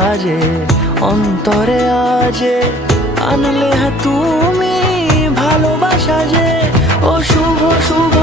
সাজে অন্তরে আজে আনলে তুমি ভালোবাসা যে ও শুভ শুভ